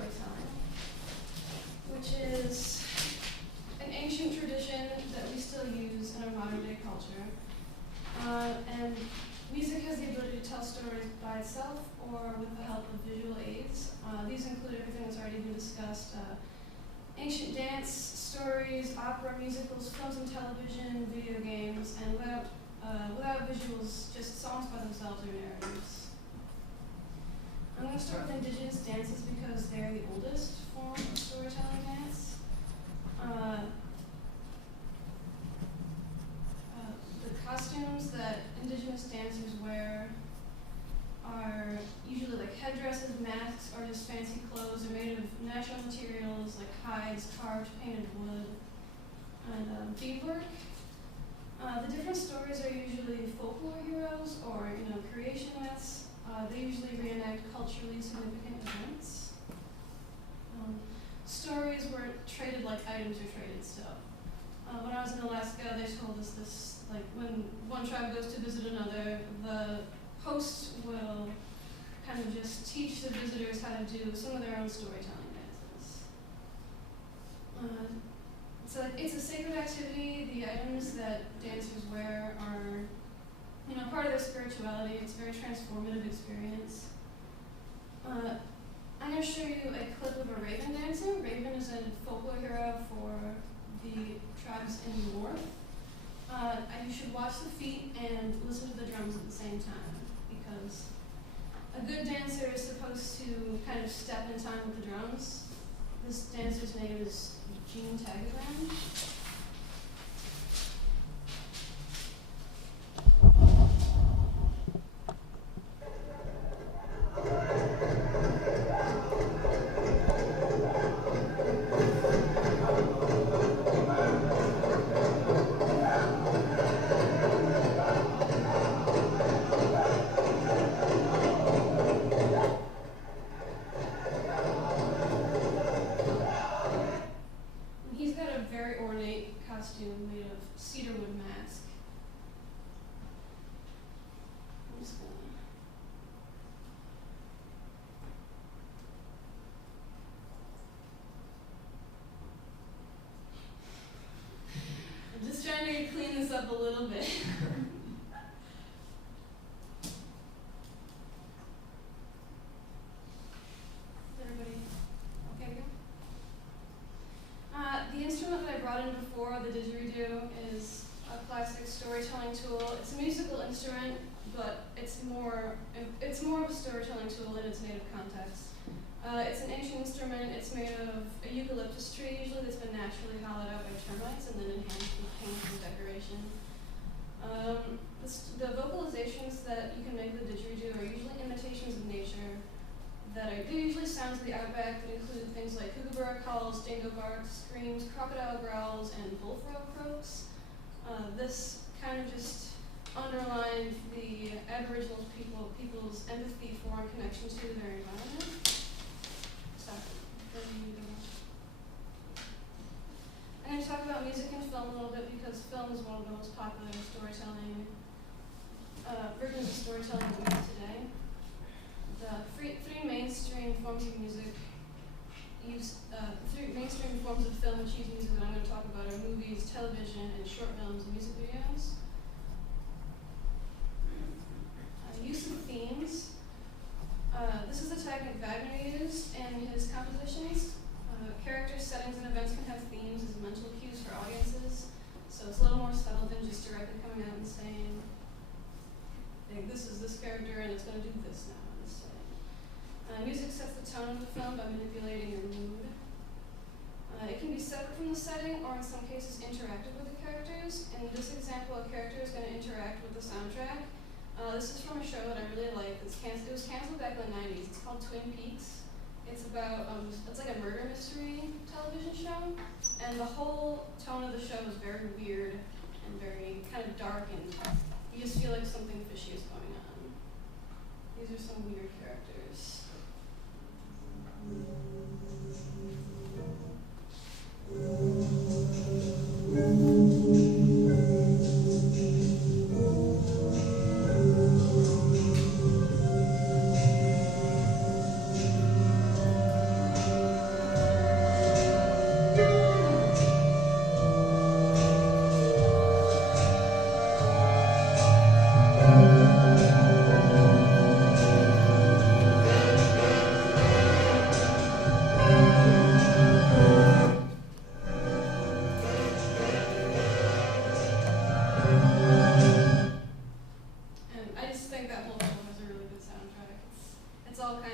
storytelling, which is an ancient tradition that we still use in our modern day culture. And music has the ability to tell stories by itself or with the help of visual aids. These include everything that's already been discussed: ancient dance, stories, opera, musicals, films and television, video games, and without visuals, just songs by themselves or narratives. I'm going to start with indigenous dances because they're the oldest form of storytelling dance. The costumes that indigenous dancers wear are usually like headdresses, masks, or just fancy clothes. They're made of natural materials like hides, carved, painted wood, and beadwork. The different stories are usually folklore heroes or creation myths. They usually reenact culturally significant events. Stories weren't traded like items are traded still. When I was in Alaska, they told us this, like when one tribe goes to visit another, the host will kind of just teach the visitors how to do some of their own storytelling dances. So it's a sacred activity. The items that dancers wear are part of their spirituality. It's a very transformative experience. I'm going to show you a clip of a raven dancing. Raven is a folklore hero for the tribes in the north. You should watch the feet and listen to the drums at the same time, because a good dancer is supposed to kind of step in time with the drums. This dancer's name is Jean Tagagram. Made of cedarwood mask. I'm just trying to clean this up a little bit. Is everybody okay here? The instrument that I brought in before, the didgeridoo, is a classic storytelling tool. It's a musical instrument, but it's more of a storytelling tool in its native context. It's an ancient instrument. It's made of a eucalyptus tree, usually that's been naturally hollowed out by termites and then enhanced with paint and decoration. The vocalizations that you can make with the didgeridoo are usually imitations of nature. They're usually sounds of the outback that include things like kookaburra calls, dingo barks, screams, crocodile growls, and bullfrog croaks. This kind of just underlined the Aboriginal people's empathy for and connection to their environment. I'm going to talk about music and film a little bit because film is one of the most popular storytelling versions of storytelling that we have today. The three mainstream forms of music three mainstream forms of film which use music that I'm going to talk about are movies, television, and short films and music videos. Use of themes. This is the technique Wagner used in his compositions. Characters, settings, and events can have themes as mental cues for audiences, so it's a little more subtle than just directly coming out and saying, this is this character and it's going to do this now. Music sets the tone of the film by manipulating your mood. It can be separate from the setting or in some cases interactive with the characters. In this example, a character is going to interact with the soundtrack. This is from a show that I really like. It was canceled back in the 90s. It's called Twin Peaks. It's about, it's like a murder mystery television show. And the whole tone of the show is very weird and very kind of dark, and you just feel like something fishy is going on. These are some weird characters.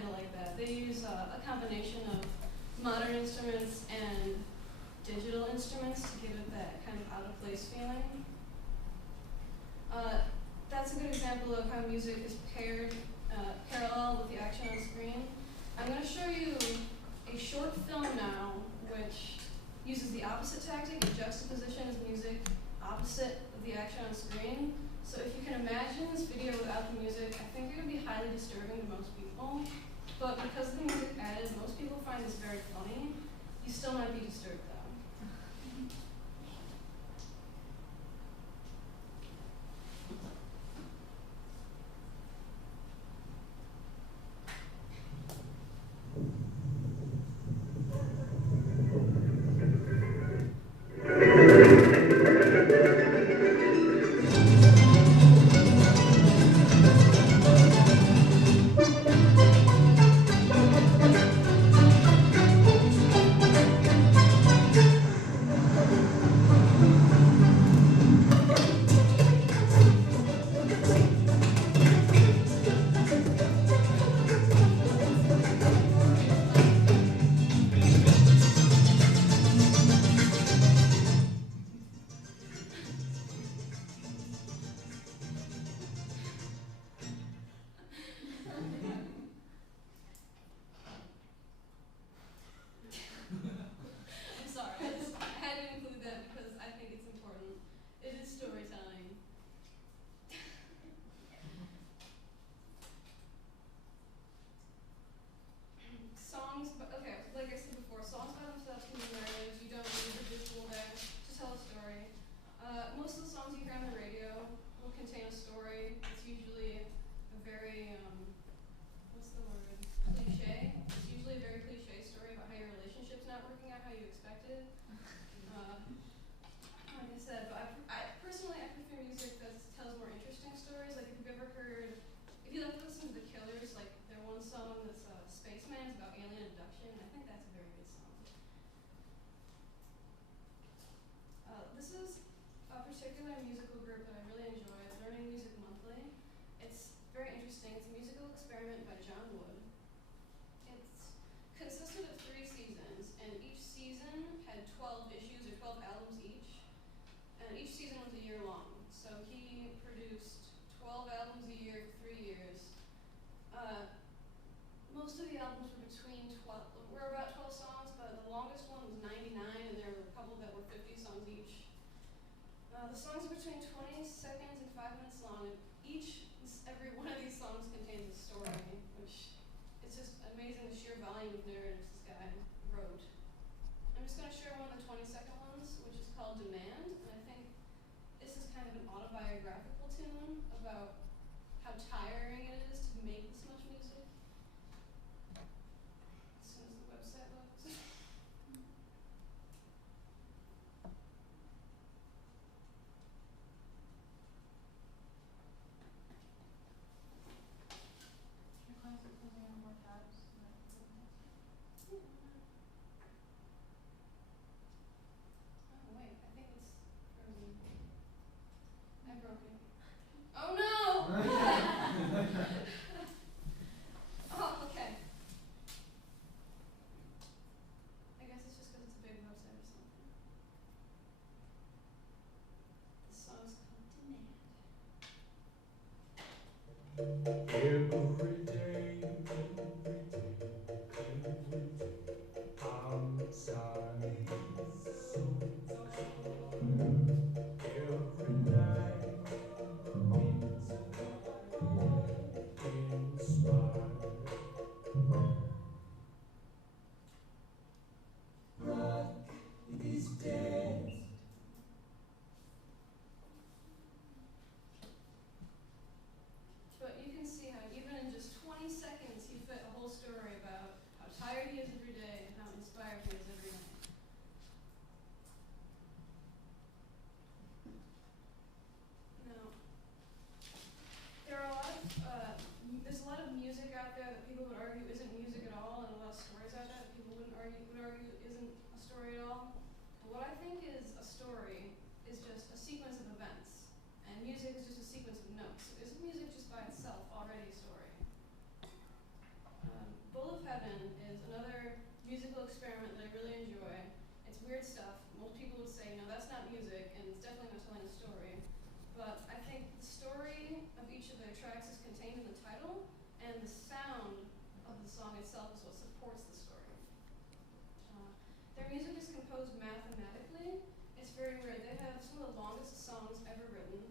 kind of like that. They use a combination of modern instruments and digital instruments to give it that kind of out-of-place feeling. That's a good example of how music is paired parallel with the action on screen. I'm going to show you a short film now which uses the opposite tactic. It juxtapositions music opposite of the action on screen. So if you can imagine this video without the music, I think it would be highly disturbing to most people. But because the music added, most people find this very funny. You still might be disturbed though. The songs are between 20 seconds and 5 minutes long, and every one of these songs contains a story, which it's just amazing the sheer volume of narratives this guy wrote. I'm just going to share one of the 20-second ones, which is called Demand, and I think this is kind of an autobiographical tune about how tiring it is to make this much music. As soon as the website loads. Oh no! Oh, okay. I guess it's just because it's a big website or something. The song's called Demand. Every day, outside, every night, inspired. Rock is dead. But you can see how even in just 20 seconds he fit a whole story about how tired he is every day and how inspired he is every night. Now, there's a lot of music out there that people would argue isn't music at all, and a lot of stories out there that people would argue isn't a story at all. But what I think is a story is just a sequence of events, and music is just a sequence of notes. So isn't music just by itself already a story? another musical experiment that I really enjoy. It's weird stuff. Most people would say, no, that's not music, and it's definitely not telling a story. But I think the story of each of their tracks is contained in the title, and the sound of the song itself is what supports the story. Their music is composed mathematically. It's very weird. They have some of the longest songs ever written.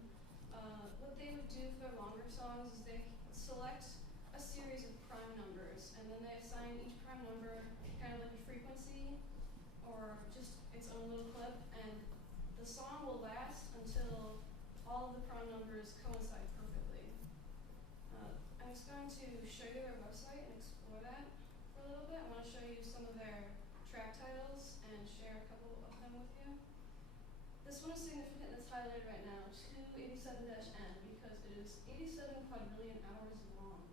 What they would do for their longer songs is they select a series of prime numbers, and then they assign each prime number kind of like a frequency or just its own little clip, and the song will last until all of the prime numbers coincide perfectly. I'm just going to show you their website and explore that for a little bit. I want to show you some of their track titles and share a couple of them with you. This one is significant that's highlighted right now, 287-N, because it is 87 quadrillion hours long.